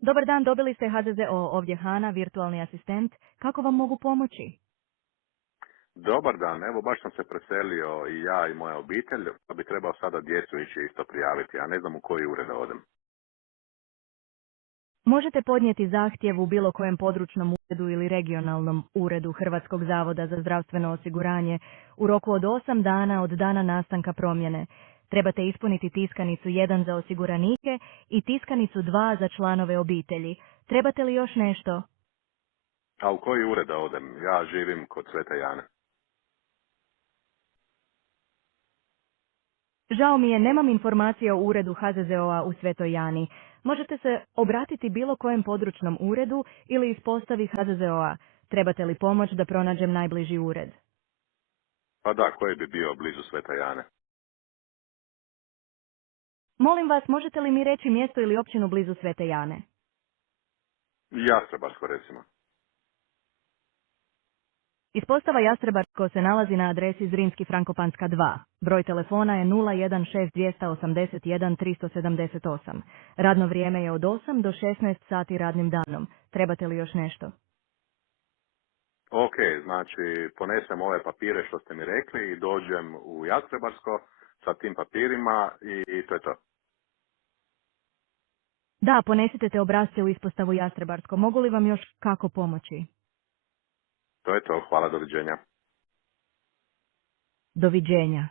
Dobar dan, dobili ste HZZO, ovdje Hana, virtualni asistent. Kako vam mogu pomoći? Dobar dan, evo baš sam se preselio i ja i moja obitelj, pa bi trebao sada djecu ići isto prijaviti, a ne znam u koji ured da odem. Možete podnijeti zahtjev u bilo kojem područnom uredu ili regionalnom uredu Hrvatskog zavoda za zdravstveno osiguranje u roku od 8 dana od dana nastanka promjene. Trebate ispuniti tiskanicu 1 za osiguranike i tiskanicu 2 za članove obitelji. Trebate li još nešto? A u koji ured da odem? Ja živim kod Svete Jane. Žao mi je, nemam informacije o uredu HZZO-a u Svetoj Jani. Možete se obratiti bilo kojem područnom uredu ili ispostavi HZZO-a. Trebate li pomoć da pronađem najbliži ured? Pa da, koji bi bio blizu Svete Jane? Molim vas, možete li mi reći mjesto ili općinu blizu Svete Jane? Jastrebarsko recimo. Ispostava Jastrebarsko se nalazi na adresi Zrinski Frankopanska 2. Broj telefona je 016-281-378. Radno vrijeme je od 8 do 16 sati radnim danom. Trebate li još nešto? Ok, znači ponesem ove papire što ste mi rekli i dođem u Jastrebarsko sa tim papirima i to je to. Da, ponesite te obrasce u ispostavu Jastrebarsko. Mogu li vam još kako pomoći? To je to, hvala, doviđenja. Doviđenja.